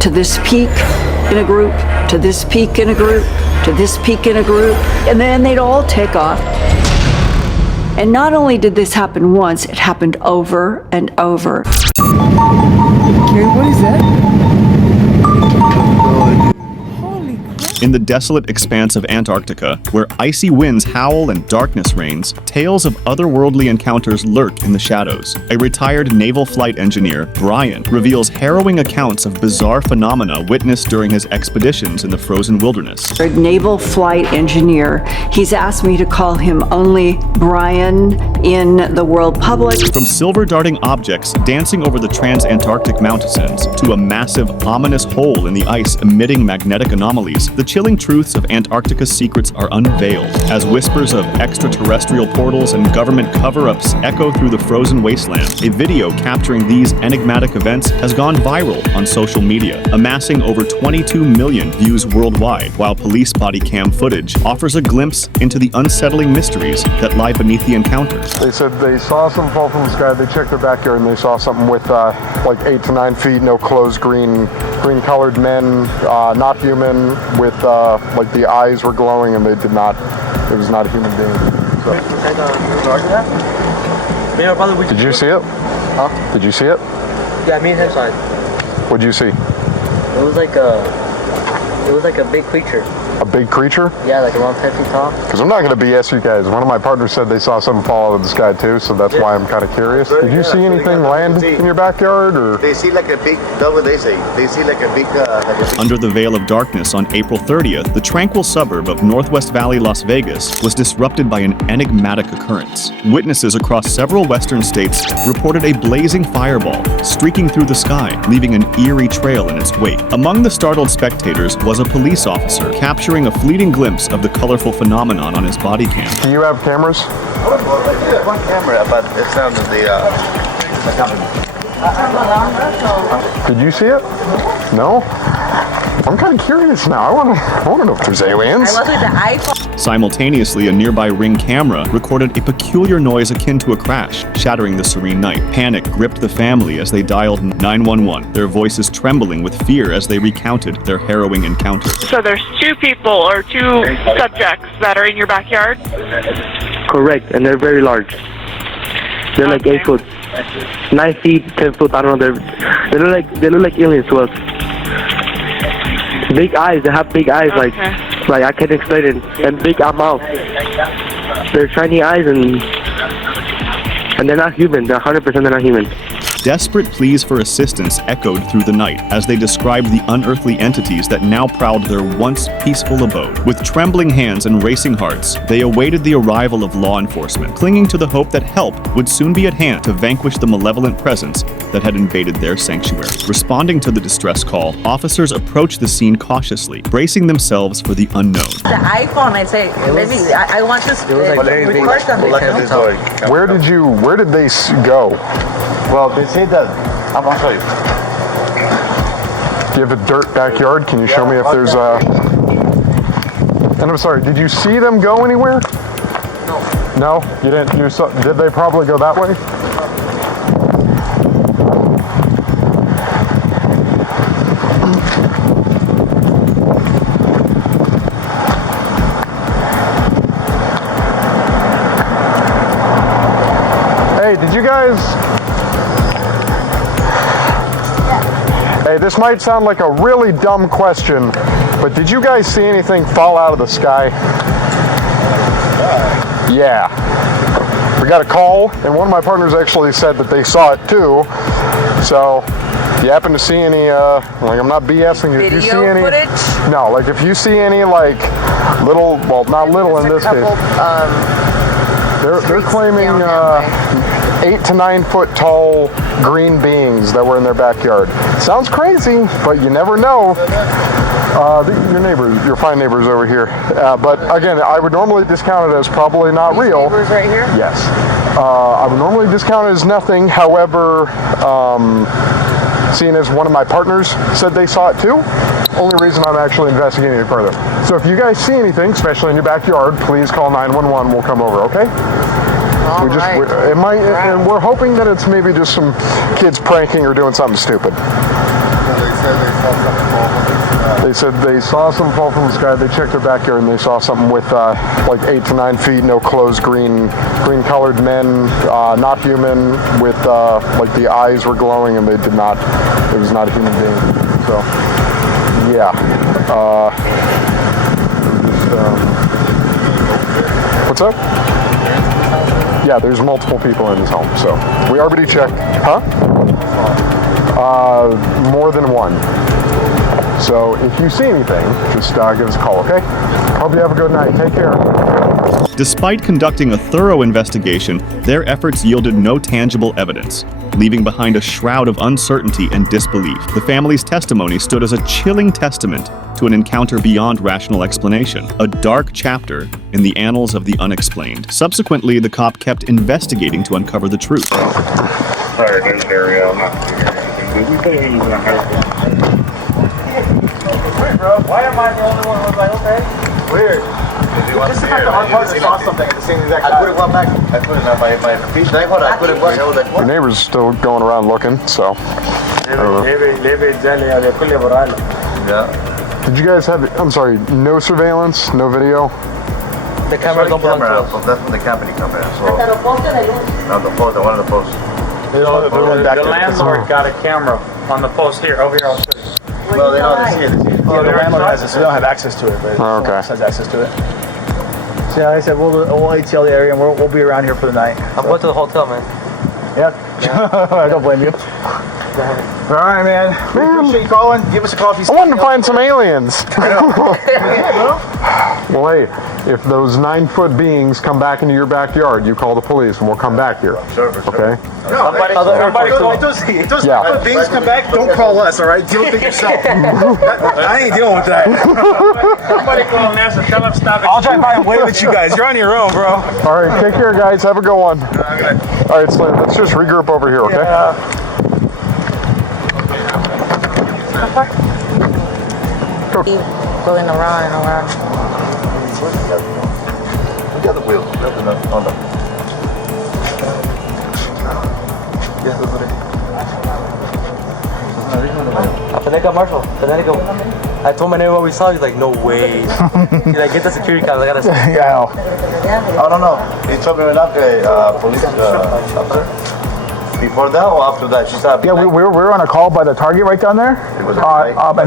to this peak in a group, to this peak in a group, to this peak in a group, and then they'd all take off. And not only did this happen once, it happened over and over. Okay, what is that? In the desolate expanse of Antarctica, where icy winds howl and darkness reigns, tales of otherworldly encounters lurk in the shadows. A retired naval flight engineer, Brian, reveals harrowing accounts of bizarre phenomena witnessed during his expeditions in the frozen wilderness. A naval flight engineer. He's asked me to call him only Brian in the world public. From silver darting objects dancing over the trans-Antarctic mountains to a massive, ominous hole in the ice emitting magnetic anomalies, the chilling truths of Antarctica's secrets are unveiled as whispers of extraterrestrial portals and government cover-ups echo through the frozen wasteland. A video capturing these enigmatic events has gone viral on social media, amassing over 22 million views worldwide, while police body cam footage offers a glimpse into the unsettling mysteries that lie beneath the encounter. They said they saw something fall from the sky. They checked their backyard and they saw something with like 8 to 9 feet, no clothes, green-colored men, not human, with like the eyes were glowing and they did not. It was not a human being. So. Did you see it? Huh? Did you see it? Yeah, me and him saw it. What'd you see? It was like a big creature. A big creature? Yeah, like around 10 feet tall. Because I'm not going to BS you guys. One of my partners said they saw something fall out of the sky too, so that's why I'm kind of curious. Did you see anything land in your backyard? Or? They see like a big, that's what they say. They see like a big, Under the veil of darkness on April 30th, the tranquil suburb of Northwest Valley, Las Vegas, was disrupted by an enigmatic occurrence. Witnesses across several western states reported a blazing fireball streaking through the sky, leaving an eerie trail in its wake. Among the startled spectators was a police officer capturing a fleeting glimpse of the colorful phenomenon on his body cam. Do you have cameras? one camera, but it's not the company. Did you see it? No? I'm kind of curious now. I want to know if there's aliens. I was with the iPhone. Simultaneously, a nearby Ring camera recorded a peculiar noise akin to a crash, shattering the serene night. Panic gripped the family as they dialed 911, their voices trembling with fear as they recounted their harrowing encounter. So there's 2 people or 2 subjects that are in your backyard? Correct, and they're very large. They're like 8 foot, 9 feet, 10 foot. I don't know. They look like aliens to us. Big eyes. They have big eyes, like I can't explain it. And big mouth. They're shiny eyes, and they're not human. They're 100% they're not human. Desperate pleas for assistance echoed through the night as they described the unearthly entities that now prowled their once peaceful abode. With trembling hands and racing hearts, they awaited the arrival of law enforcement, clinging to the hope that help would soon be at hand to vanquish the malevolent presence that had invaded their sanctuary. Responding to the distress call, officers approached the scene cautiously, bracing themselves for the unknown. The iPhone, I say, maybe I want to record something. Where did they go? Well, they say that, I'm going to show you. Do you have a dirt backyard? Can you show me if there's a... And I'm sorry, did you see them go anywhere? No. No? You didn't? Did they probably go that way? Hey, did you guys... Hey, this might sound like a really dumb question, but did you guys see anything fall out of the sky? Yeah. We got a call, and one of my partners actually said that they saw it too. So, if you happen to see any, like I'm not BSing you, if you see any... footage? No, like if you see any like little, well not little in this case. They're claiming 8 to 9 foot tall green beings that were in their backyard. Sounds crazy, but you never know. Your neighbors, your fine neighbors over here. But again, I would normally discount it as probably not These real. neighbors right here? Yes. I would normally discount it as nothing. However, seeing as one of my partners said they saw it too, only reason I'm actually investigating it further. So if you guys see anything, especially in your backyard, please call 911. We'll come over, okay? And we're hoping that it's maybe just some kids pranking or doing something stupid. They said they saw something They said they saw something fall from the sky. They checked their backyard and they saw something with like 8 to 9 feet, no clothes, green-colored men, not human, with like the eyes were glowing and they did not. It was not a human being. So, yeah. What's up? Yeah, there's multiple people in this home, so we already checked. Huh? More than one. So if you see anything, just give us a call, okay? Hope you have a good night. Take care. Despite conducting a thorough investigation, their efforts yielded no tangible evidence, leaving behind a shroud of uncertainty and disbelief. The family's testimony stood as a chilling testament to an encounter beyond rational explanation, a dark chapter in the annals of the unexplained. Subsequently, the cop kept investigating to uncover the truth. Sorry, there's an area. I'm not Did we pay him in a house? Weird, bro. Why am I the only one who's like, okay? Weird. Just the fact that our partner saw something at the same exact time. I put it one back. I put it on my feet. I put it one. Your neighbor's still going around looking, so. Yeah. Did you guys have, I'm sorry, no surveillance, no video? The camera don't belong to us. That's from the company camera. So, no, the post, one of the posts. The landlord got a camera on the post here, over here. I'll show you. Well, they don't see it. Yeah, the landlord has it, so we don't have access to it, but Oh, okay. someone else has access to it. So yeah, like I said, we'll ATL the area and we'll be around here for the night. I'm going to the hotel, man. Yeah. I don't blame you. All right, man. We appreciate you calling. Give us a call if you see I wanted to anything find some aliens. Well, hey, if those 9-foot beings come back into your backyard, you call the police and we'll come back here. Sure, for sure. Okay? If those Yeah. things come back, don't call us, all right? Deal with it yourself. I ain't dealing with that. Somebody call NASA, tell them stop it. I'll drive by and wave at you guys. You're on your own, bro. All right, take care, guys. Have a good one. All right, so let's just regroup over here, okay? Going around and around. We got the wheel. We got the on the. Marshall. I told my neighbor what we saw. He's like, no way. He's like, get the security cam. I gotta see. Yeah. I don't know. He told me like police officer. Before that or after that? She saw. Yeah, we were on a call by the Target right down there, in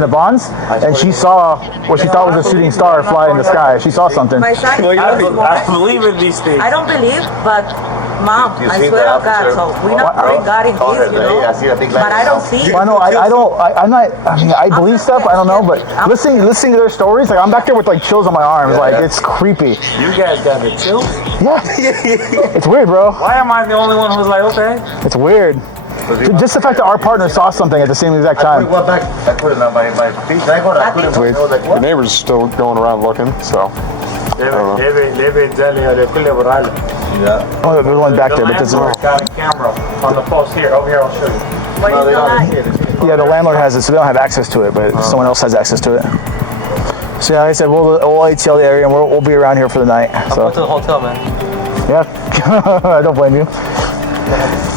the Bonds, and she saw what she thought was a shooting star fly in the sky. She saw something. My son, I believe in these things. I don't believe, but Mom, You I see swear the to God, officer? so we not bring God in Told her this, you that, know. I see a big light But I don't now. see. I know. I'm not. I mean, I believe stuff. I don't know, but listening to their stories, like I'm back there with like chills on my arms. Yeah, like yeah. it's creepy. You guys got the chills? Yeah. It's weird, bro. Why am I the only one who's like, okay? It's weird. Just the fact that our partner saw something at the same exact I time. put it one back. I put it on my feet. I put it Weird. one. Like Your what? neighbor's still going around looking, so. Yeah. Oh, there's one back there, but The there's landlord got a camera on the post here, over here. I'll show you. What No, is they the don't lie? see it. yeah, the landlord has it, so they don't have access to it, but someone else has access to it. So yeah, like I said, we'll ATL the area and we'll be around here for the night. I'm So going to the hotel, man. yeah, I don't blame you.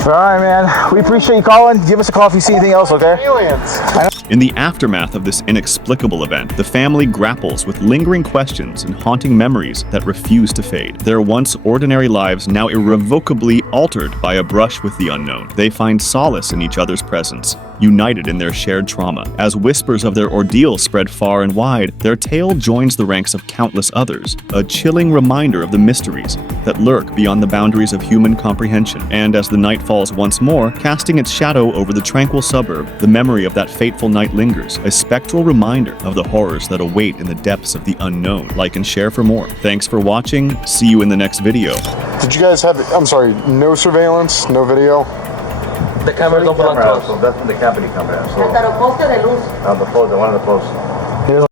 All right, man. We appreciate you calling. Give us a call if you see anything else, okay? Aliens! In the aftermath of this inexplicable event, the family grapples with lingering questions and haunting memories that refuse to fade. Their once ordinary lives now irrevocably altered by a brush with the unknown. They find solace in each other's presence, united in their shared trauma. As whispers of their ordeal spread far and wide, their tale joins the ranks of countless others, a chilling reminder of the mysteries that lurk beyond the boundaries of human comprehension. And as the night falls once more, casting its shadow over the tranquil suburb, the memory of that fateful night lingers, a spectral reminder of the horrors that await in the depths of the unknown. Like and share for more. Thanks for watching. See you in the next video. Did you guys have, I'm sorry, no surveillance, no video? The camera don't belong to us. So that's from the company camera. So Pero poste de luz. on the post, one of the posts.